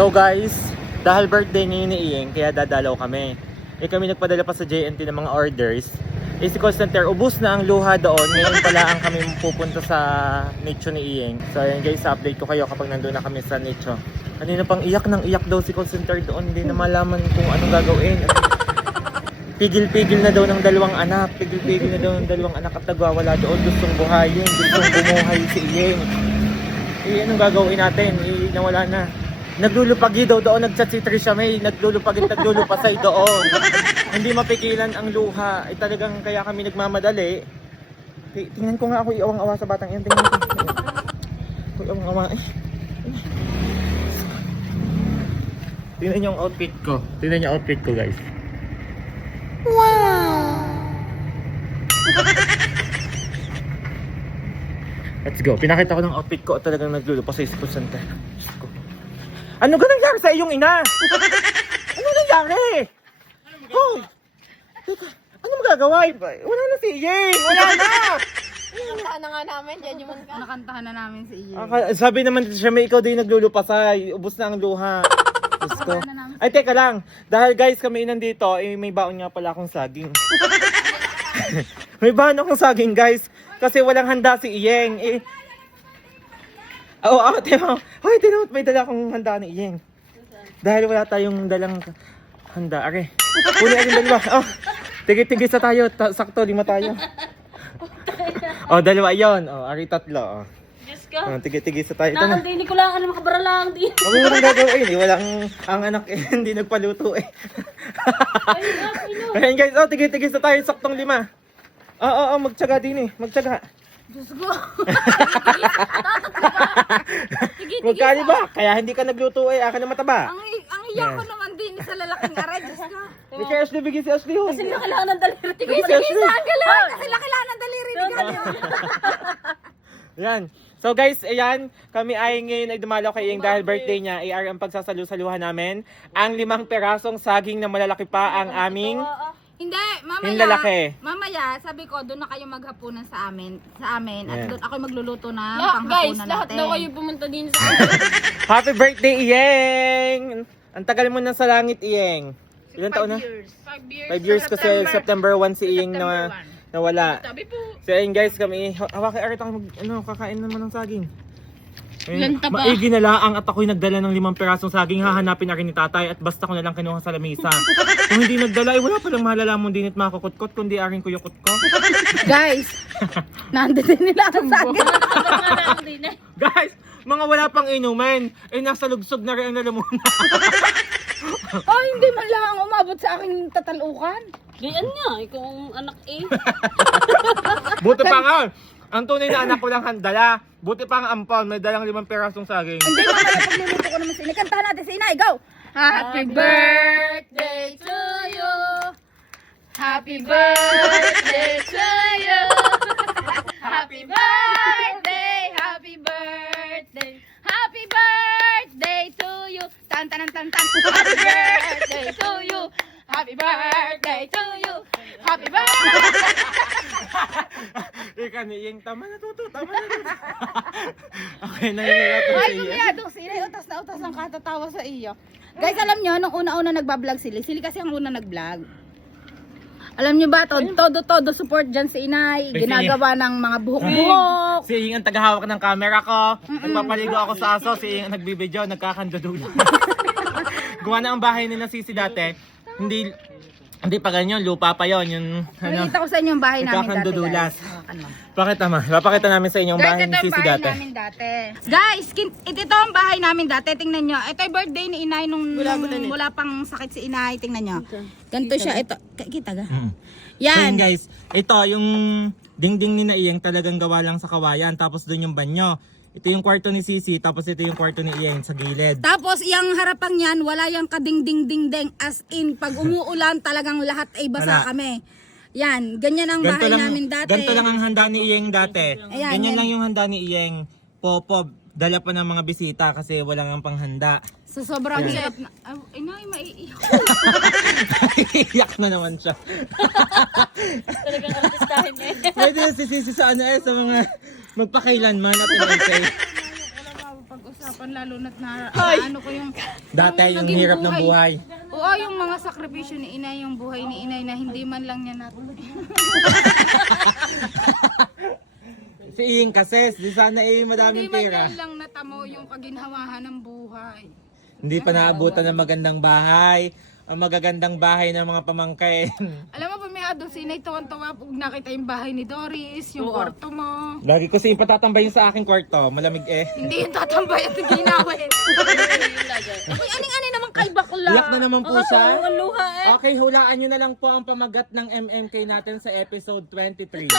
So guys, dahil birthday ngayon ni Iyeng, kaya dadalaw kami. Kami nagpadala pa sa JNT ng mga orders. Si call center, ubus na ang luha doon. Ngayon pala ang kami pupunta sa nicho ni Iyeng. So ayan guys, update ko kayo kapag nandun na kami sa nicho. Kanina pang iyak daw si call center doon. Hindi na malaman kung anong gagawin. Pigil-pigil na daw ng dalawang anak. Pigil-pigil na daw ng dalawang anak at nagwawala doon. Gustong buhayin. Gustong bumuhay si Iyeng. Anong gagawin natin? Nawala na. Naglulupagi daw doon. Nagchat si Trisha May. Naglulupasay doon. Hindi mapigilan ang luha. Talagang kaya kami nagmamadali. Tingnan ko nga ako iawang-awa sa batang yan. Tingnan ko. Ako iawang-awa. Tingnan niyo ang outfit ko. Tingnan niyo ang outfit ko guys. Wow! Let's go. Pinakita ko ng outfit ko at talagang naglulupas sa school center. Ano ka nangyari sa iyong ina? Ano nangyari? Hoy! Teka, ano magagawa? Wala na si Iyeng! Wala na! Nakantahan na nga namin, dyan yung mga Nakantahan na namin si Ian. Sabi naman siya, may ikaw din naglulupasay. Ubus na ang luha. Diyos ko. Ay, teka lang. Dahil guys, kami nandito, may baon nga pala akong saging. May baon akong saging guys. Kasi walang handa si Iyeng. Hoy, tinamot, may dala akong handa ni Iyeng. Dahil wala tayong dalang handa. Are. Uli ang dalawa. Oh, tigit-tigit sa tayo. Sakto, 5 tayo. Oh, dalawa yon. Oh, ari 3. Oh. Diyos ko. Oh, tigit-tigit sa tayo. Ito na. Nakandini ko lang, makabara lang. Di. Kami walang gagawin eh. Walang, ang anak eh, hindi nagpaluto eh. Ayan guys, oh, tigit-tigit sa tayo. Saktong 5. Oo, magtsaga din eh. Magtsaga. Diyos ko. Magkali ba? Kaya hindi ka nagluto eh. Akin na mataba. Ang iyak ko naman din sa lalaking aray. Diyos ko. Hindi kay Ashley, bigyan si Ashley. Kasi na kailangan ng daliri. Bigyan si Ashley. Kasi kailangan ng daliri ni Gano. Yan. So guys, ayan, kami ay ngayon ay dumalaw kay Iyeng dahil birthday niya. AR ang pagsasalu-saluhan namin. Ang 5 perasong saging na malalaki pa ang aming Hindi, hinlalaki. mamaya, sabi ko, doon na kayo maghapunan sa amin. At Yeah. doon ako magluluto ng Guys, panghapunan lahat natin. daw kayo pumunta din sa Happy birthday, Iyeng! Ang tagal mo na sa langit, Iyeng. Ilan taon na? 5 years. 5 years kasi September 1 si Iyeng na nawala. Sabi po. So ayun guys, kami hawaki arit ako kakain naman ng saging. Ilan taba? Maigi na laang at ako'y nagdala ng 5 perasong saging, hahanapin na rin ni tatay at basta ko na lang kinuha sa lamesa. Kung hindi nagdala, wala palang malalaman din at makukutkot kundi aring kuyukot ko. Guys, nandito nila ang saging. Guys, mga wala pang inuman, nasa lugsog na rin ang lalamunan. Oh, hindi man lang umabot sa aking tatalukan. Diyan nga, ikaw ang anak eh. Buti pa nga, ang tunay na anak ko lang handala. Buti pa nga ampon, may dalang 5 perasong saging. Hindi mamaya pagluluto ko naman si Inay. Kantahan natin si Inay, go! Happy birthday to you! Happy birthday to you! Happy birthday! Happy birthday! Happy birthday to you! Tan tan tan tan! Happy birthday to you! Happy birthday to you! Happy birthday! Ika ni Iyeng, tama na tuto. Okay, nahihirap ko sa Ay, iyo. kumiyado si Inay, utas na utas ng katatawa sa iyo. Guys, alam nyo, nung una-una nagbablog sila kasi ang una nagblog. Alam nyo ba, todo support dyan si Inay. Ginagawa ng mga buhok-buhok. Si Iyeng ang tagahawak ng camera ko. Nagpapaligo ako sa aso. Si Iyeng ang nagbibideo, nagkakandadula. Gawa na ang bahay nila Sisi dati. Hindi pa ganyan, lupa pa yon yung Nakikita ko sa inyo yung bahay namin dati, nagkakandudulas. guys. Ano? Papakita namin sa inyo ang bahay ni Guys, ito yung Sisi bahay dati. namin dati. Guys, ito ang bahay namin dati. Tingnan nyo. Ito yung birthday ni Inay nung wala pang sakit si Inay. Tingnan nyo. Ganito siya. Ito. Kita ga? So Yan. yun guys, ito yung dingding ni na Iyeng talagang gawa lang sa kawayan. Tapos doon yung banyo. Ito yung kwarto ni Sisi, tapos ito yung kwarto ni Iyeng sa gilid. Tapos yung harapan yan, wala yung kading-ding-ding-ding. As in, pag umuulan talagang lahat ay basa Wala. kami. Yan, ganyan ang bahay namin dati. Ganito lang ang handa ni Iyeng dati. Ayan, Ganyan yan. lang yung handa ni Iyeng. Popo, dala pa ng mga bisita kasi wala nga panghanda. So sobrang Yan. hirap na. Inay, maiiyak. Iyak na naman siya. Talagang artistahin niya. Pwede na si Sisi sa sa mga magpakailanman at MLK. Pag-usap. nahihirapan lalo na't na ano ko yung Dati yung naging hirap ng buhay. Oo, yung mga sakripisyo ni inay, yung buhay ni inay na hindi man lang niya Si Iying kasi, di sana hindi madaming man pera. niya lang natamo yung kaginhawahan ng buhay. Hindi pa naabutan ng magandang bahay. Ang magagandang bahay ng mga pamangkin. Alam mo, pumiado si inay, tuwan-tuwa pag nakita yung bahay ni Doris, yung kwarto mo. Lagi ko si patatambayin sa aking kwarto. Malamig eh. Hindi yung tatambay at ginawin. Uy, aning-aning naman kay bakla. Lock na naman po siya. Ang luha eh. Okay, hulaan nyo na lang po ang pamagat ng MMK natin sa episode 23.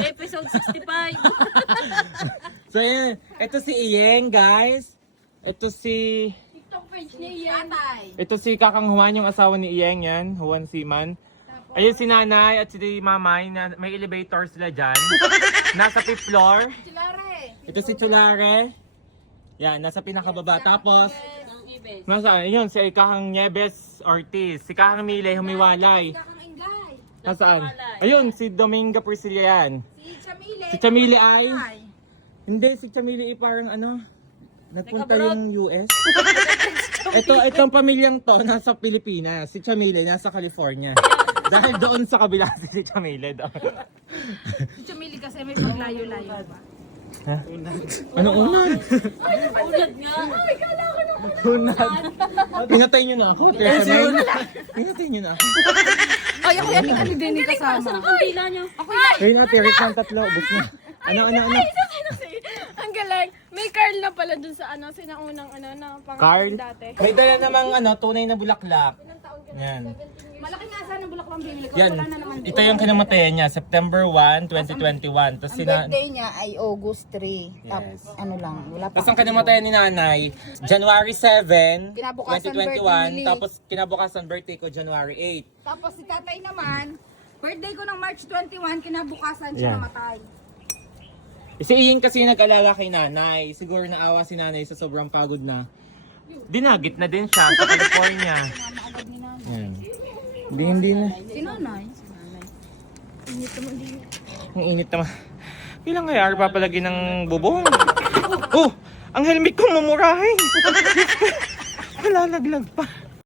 Episode 65. So yan, ito si Iyeng guys. Ito si... TikTok page niya yan. Ito si Kakang Juan, yung asawa ni Iyeng yan. Juan Siman. Ayun si nanay at si mamay, na may elevator sila dyan. Nasa 5th floor. Chilare. Ito si Chulare. Yan, nasa pinakababa. Tapos, Ang ibig. nasa, yun, si Kakang Nieves Ortiz. Si Kakang Mile Humiwalay. Kakang Inglay. Nasaan? Ayun, si Dominga Priscilla yan. Si Chamile. Si Chamili ay... Hindi, si Chamili ay parang ano... Nagpunta yung US. Itong pamilyang to, nasa Pilipinas. Si Chamili, nasa California. Dahil doon sa kabila si Chamili. Si Chamili kasi may paglayo-layo ba? Ha? Anong unan? Ulad nga. Unan. Pinatay nyo na ako. Pinatay nyo na ako. Ay, ako yan yung din ni kasama. Saan ang kandila nyo? Ayun na, tirik ng tatlo. Ubus na. Ano? Ang galing. May Carl na pala dun sa ano, sinaunang ano na Carl? pangalan dati. May dala namang ano, tunay na bulaklak. Yan. Malaki nga sana bulak pang binili ko. Yan. Wala na naman. Ito yung kinamatayan niya, September 1, 2021. Tapos Ang birthday niya ay August 3. Yes. Ano lang, wala pa. Tapos ang kinamatayan ni nanay, January 7, Kinabukasan birthday 2021. ni Lily. Tapos kinabukasan birthday ko, January 8. Tapos si tatay naman, birthday ko ng March 21, kinabukasan siya Yeah. namatay. Si Ian kasi nag-alala kay nanay. Siguro naawa si nanay sa sobrang pagod na. Dinagit na din siya sa California. Yan. Hindi na. Si nanay. Ang init naman. Ilang kaya papalagay ng bubong? Oh! Ang helmet ko mumurahin! Nalalaglag pa.